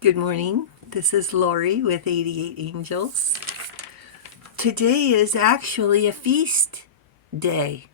Good morning. This is Lori with 88 Angels. Today is actually a feast day,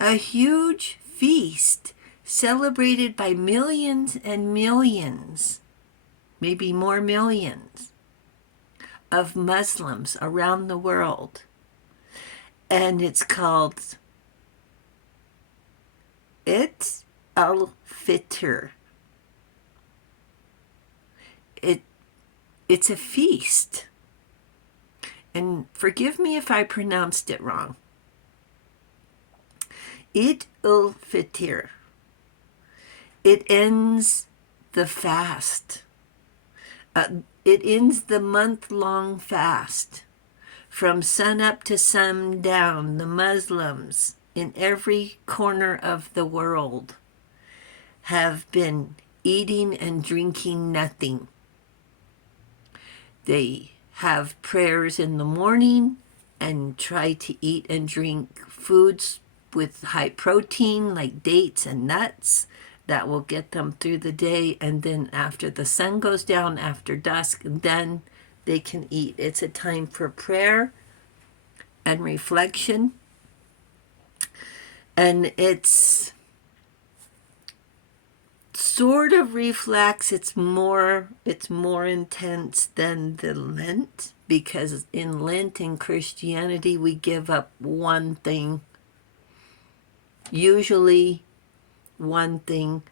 a huge feast celebrated by millions and millions, maybe more millions, of Muslims around the world. And it's called Eid al-Fitr. It's a feast. And forgive me if I pronounced it wrong. Eid al-Fitr. It ends the fast. It ends the month-long fast. From sunup to sundown, the Muslims in every corner of the world have been eating and drinking nothing. They have prayers in the morning and try to eat and drink foods with high protein like dates and nuts that will get them through the day. And then after the sun goes down, after dusk, then they can eat. It's a time for prayer and reflection. And it's sort of reflects, it's more intense than the Lent, because in Lent in Christianity we give up one thing, usually one thing.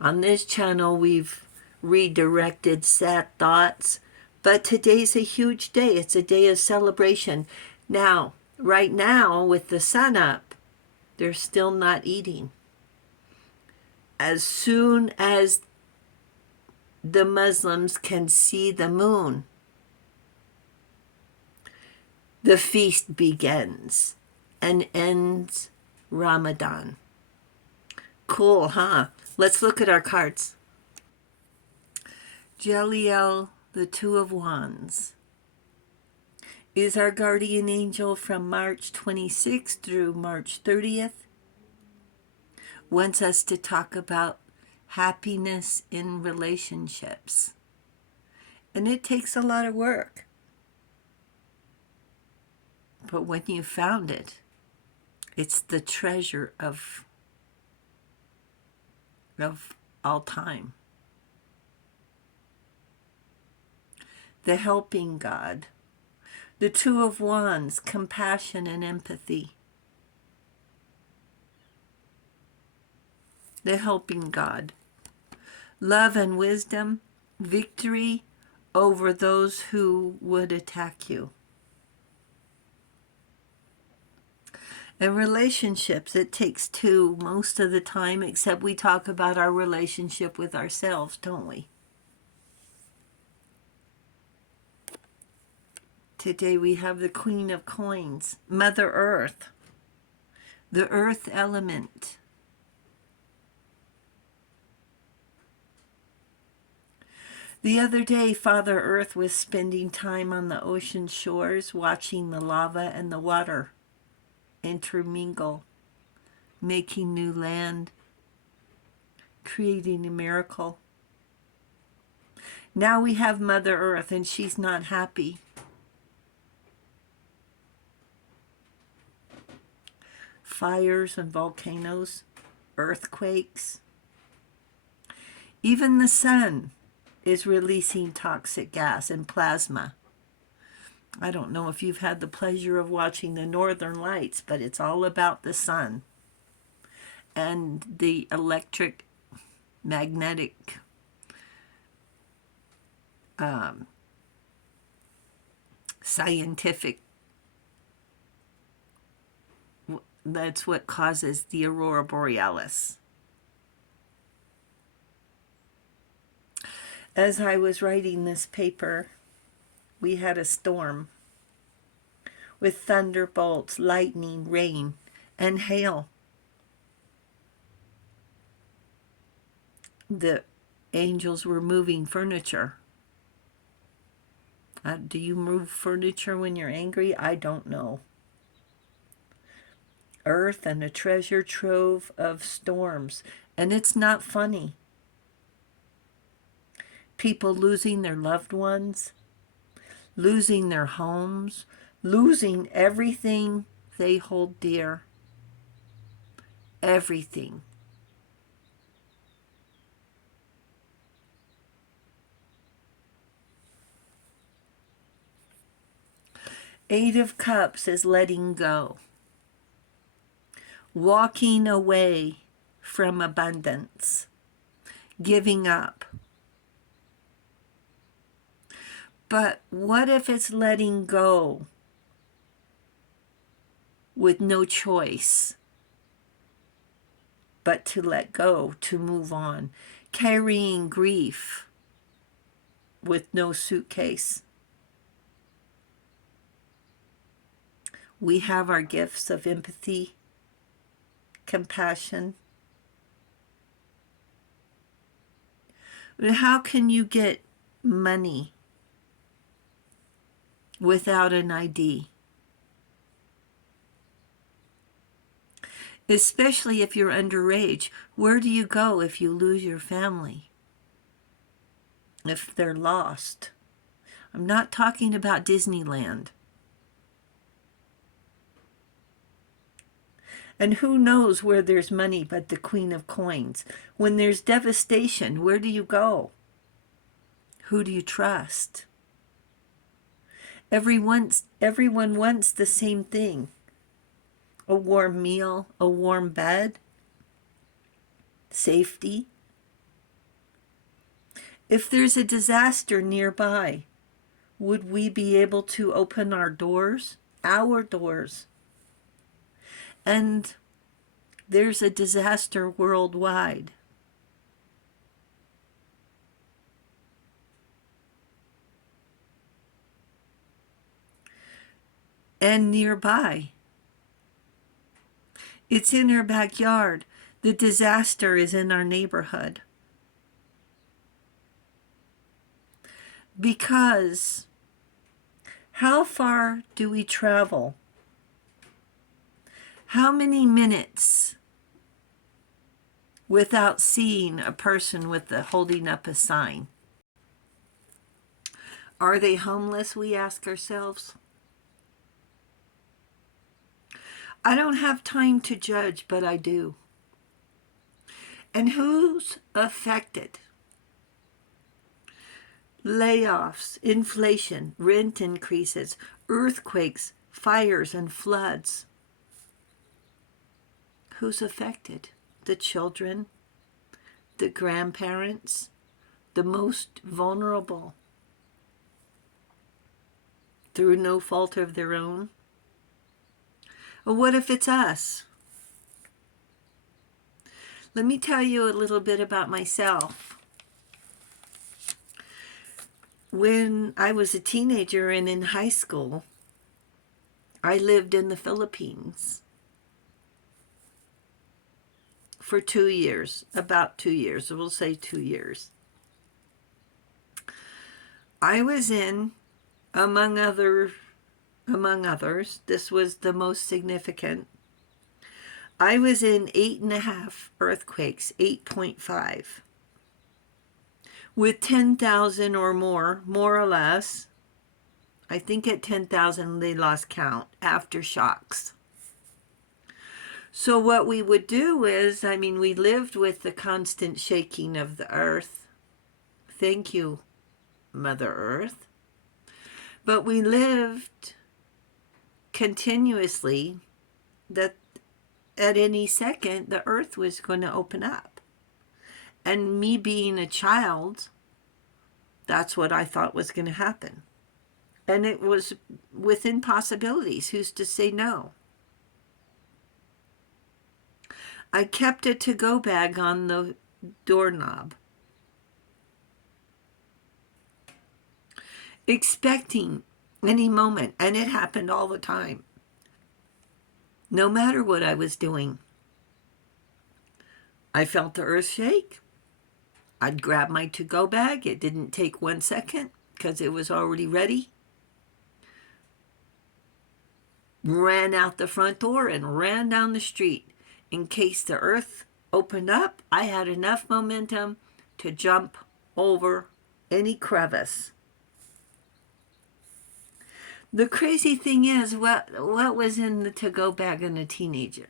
On this channel we've redirected sad thoughts, but today's a huge day. It's a day of celebration. Now, right now with the sun up, they're still not eating. As soon as the Muslims can see the moon, the feast begins and ends Ramadan. Cool, huh? Let's look at our cards. Jeliel, the Two of Wands, is our guardian angel from March 26th through March 30th. Wants us to talk about happiness in relationships. And it takes a lot of work. But when you found it, it's the treasure of all time. The helping God. The Two of Wands, compassion and empathy. The helping God. Love and wisdom, victory over those who would attack you. And relationships, it takes two most of the time, except we talk about our relationship with ourselves, don't we? Today we have the Queen of Coins, Mother Earth, the earth element. The other day, Father Earth was spending time on the ocean shores, watching the lava and the water intermingle, making new land, creating a miracle. Now we have Mother Earth, and she's not happy. Fires and volcanoes, earthquakes. Even the sun is releasing toxic gas and plasma. I don't know if you've had the pleasure of watching the Northern Lights, but it's all about the sun and the electric magnetic scientific. That's what causes the aurora borealis. As I was writing this paper, we had a storm with thunderbolts, lightning, rain, and hail. The angels were moving furniture. Do you move furniture when you're angry? I don't know. Earth and a treasure trove of storms. And it's not funny. People losing their loved ones, losing their homes, losing everything they hold dear. Everything. Eight of Cups is letting go. Walking away from abundance. Giving up. But what if it's letting go with no choice but to let go, to move on, carrying grief with no suitcase? We have our gifts of empathy, compassion. But how can you get money without an ID? Especially if you're underage. Where do you go if you lose your family? If they're lost? I'm not talking about Disneyland. And who knows where there's money but the Queen of Coins? When there's devastation, where do you go? Who do you trust? Everyone wants the same thing. A warm meal, a warm bed, safety. If there's a disaster nearby, would we be able to open our doors? Our doors. And there's a disaster worldwide. And nearby. It's in our backyard. The disaster is in our neighborhood. Because how far do we travel? How many minutes without seeing a person holding up a sign? Are they homeless, we ask ourselves? I don't have time to judge, but I do. And who's affected? Layoffs, inflation, rent increases, earthquakes, fires, and floods. Who's affected? The children, the grandparents, the most vulnerable, through no fault of their own. Or what if it's us? Let me tell you a little bit about myself. When I was a teenager and in high school, I lived in the Philippines for 2 years, about 2 years, we'll say 2 years. I was in, among others, this was the most significant, I was in 8.5 earthquakes, 8.5, with 10,000 or more or less. I think at 10,000 they lost count, aftershocks. So what we would do is, we lived with the constant shaking of the earth. Thank you, Mother Earth. But we lived continuously that at any second the earth was going to open up. And me being a child, that's what I thought was going to happen. And it was within possibilities. Who's to say no? I kept a to-go bag on the doorknob, expecting any moment, and it happened all the time. No matter what I was doing, I felt the earth shake. I'd grab my to-go bag. It didn't take 1 second because it was already ready. Ran out the front door and ran down the street. In case the earth opened up, I had enough momentum to jump over any crevice. The crazy thing is, what was in the to-go bag in a teenager?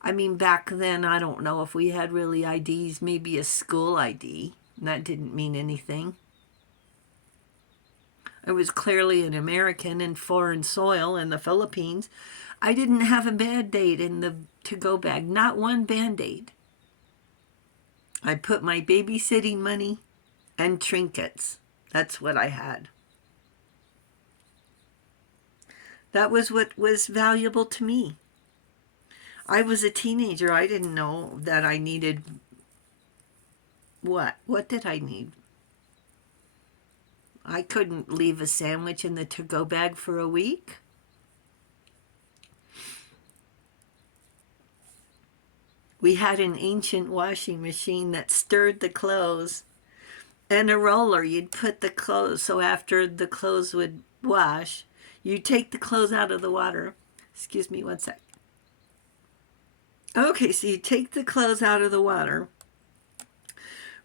I mean, back then, I don't know if we had really IDs, maybe a school ID. That didn't mean anything. I was clearly an American in foreign soil in the Philippines. I didn't have a Band-Aid in the to-go bag, not one Band-Aid. I put my babysitting money and trinkets. That's what I had. That was what was valuable to me. I was a teenager. I didn't know that I needed what? What did I need? I couldn't leave a sandwich in the to-go bag for a week. We had an ancient washing machine that stirred the clothes, and a roller. You'd put the clothes, so after the clothes would wash, you'd take the clothes out of the water. Excuse me one sec. Okay, so you take the clothes out of the water,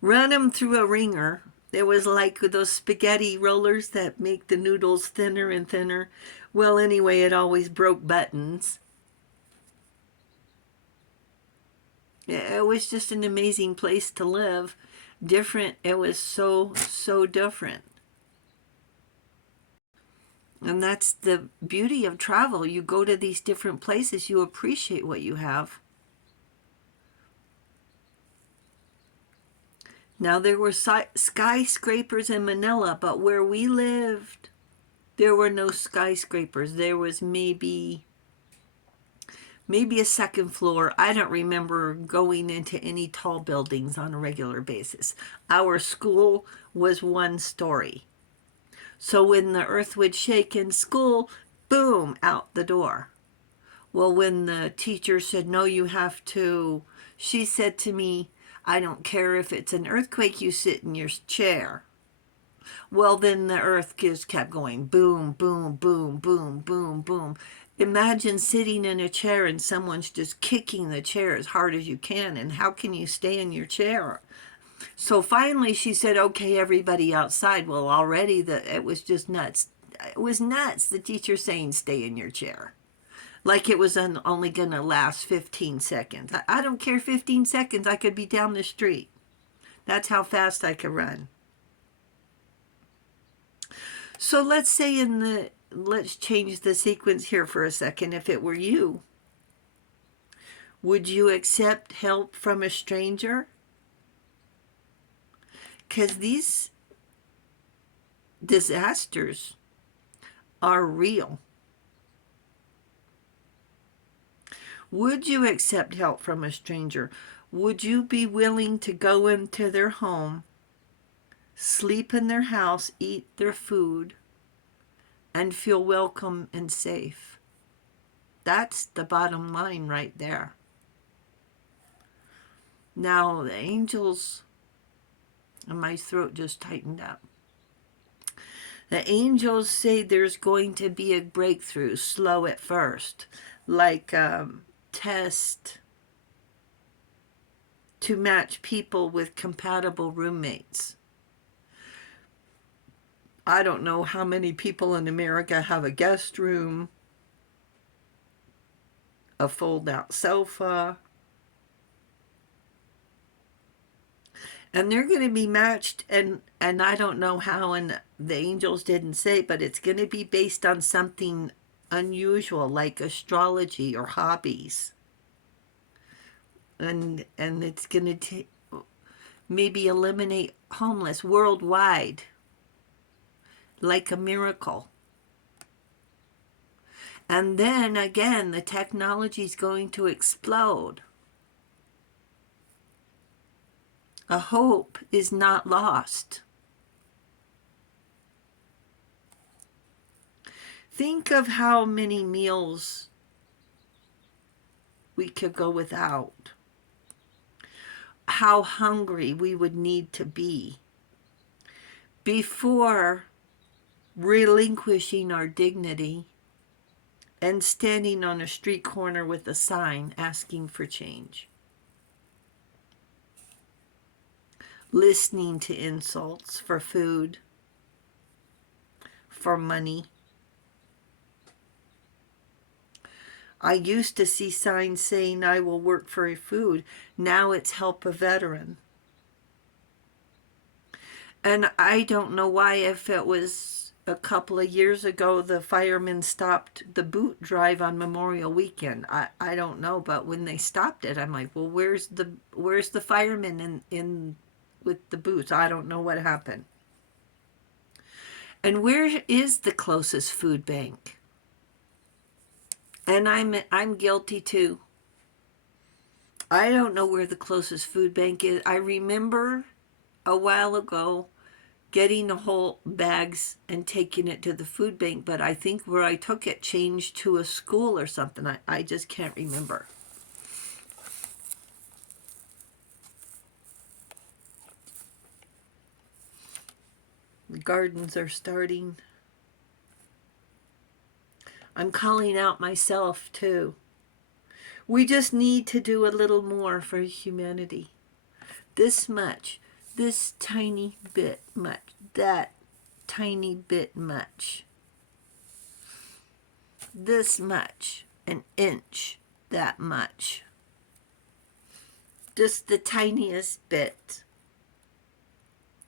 run them through a wringer. There was like those spaghetti rollers that make the noodles thinner and thinner. Well, anyway, it always broke buttons. It was just an amazing place to live. Different. It was so different. And that's the beauty of travel. You go to these different places, you appreciate what you have. Now, there were skyscrapers in Manila, but where we lived, there were no skyscrapers. There was maybe a second floor. I don't remember going into any tall buildings on a regular basis. Our school was one story. So when the earth would shake in school, boom, out the door. Well, when the teacher said, no, you have to, she said to me, I don't care if it's an earthquake, you sit in your chair. Well, then the earth just kept going boom, boom, boom, boom, boom, boom. Imagine sitting in a chair and someone's just kicking the chair as hard as you can, and how can you stay in your chair? So finally she said, okay, everybody outside. Well, already it was just nuts. It was nuts, the teacher saying stay in your chair. Like it was only going to last 15 seconds. I don't care, 15 seconds. I could be down the street. That's how fast I could run. So let's say let's change the sequence here for a second. If it were you, would you accept help from a stranger? Because these disasters are real. Would you accept help from a stranger? Would you be willing to go into their home, sleep in their house, eat their food, and feel welcome and safe? That's the bottom line right there. Now, the angels, and my throat just tightened up. The angels say there's going to be a breakthrough, slow at first, like test to match people with compatible roommates. I don't know how many people in America have a guest room, a fold-out sofa, and they're going to be matched, and I don't know how, and the angels didn't say, but it's going to be based on something unusual like astrology or hobbies. And it's going to maybe eliminate homeless worldwide like a miracle. And then again, the technology is going to explode. A hope is not lost. Think of how many meals we could go without. How hungry we would need to be before relinquishing our dignity and standing on a street corner with a sign asking for change. listening to insults for food, for money. I used to see signs saying, I will work for food. Now it's help a veteran. And I don't know why, if it was a couple of years ago, the firemen stopped the boot drive on Memorial Weekend. I don't know, but when they stopped it, I'm like, well, where's the firemen in with the boots? I don't know what happened. And where is the closest food bank? And I'm guilty too. I don't know where the closest food bank is. I remember a while ago getting the whole bags and taking it to the food bank, but I think where I took it changed to a school or something. I just can't remember. The gardens are starting. I'm calling out myself too. We just need to do a little more for humanity. This much, this tiny bit much, that tiny bit much. This much, an inch, that much. Just the tiniest bit.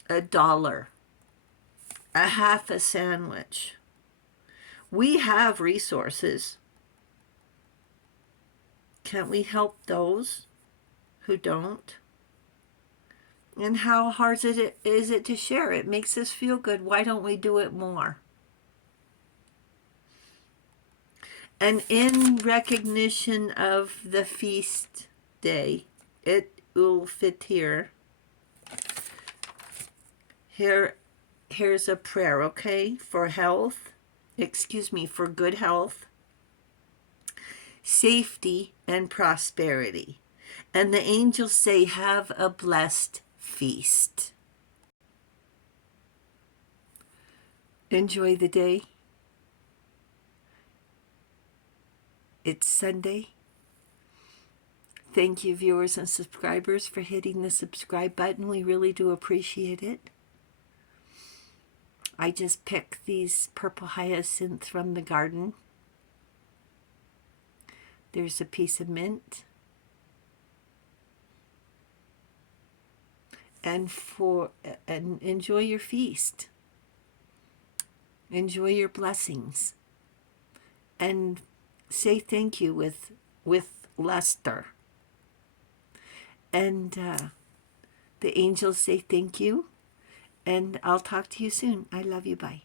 $1, a half a sandwich. We have resources. Can't we help those who don't? And how hard is it to share? It makes us feel good. Why don't we do it more? And in recognition of the feast day, Eid ul-Fitr, here's a prayer, okay? For good health, safety, and prosperity. And the angels say, have a blessed feast. Enjoy the day. It's Sunday. Thank you, viewers and subscribers, for hitting the subscribe button. We really do appreciate it. I just picked these purple hyacinths from the garden. There's a piece of mint. And enjoy your feast. Enjoy your blessings. And say thank you with luster. And the angels say thank you. And I'll talk to you soon. I love you. Bye.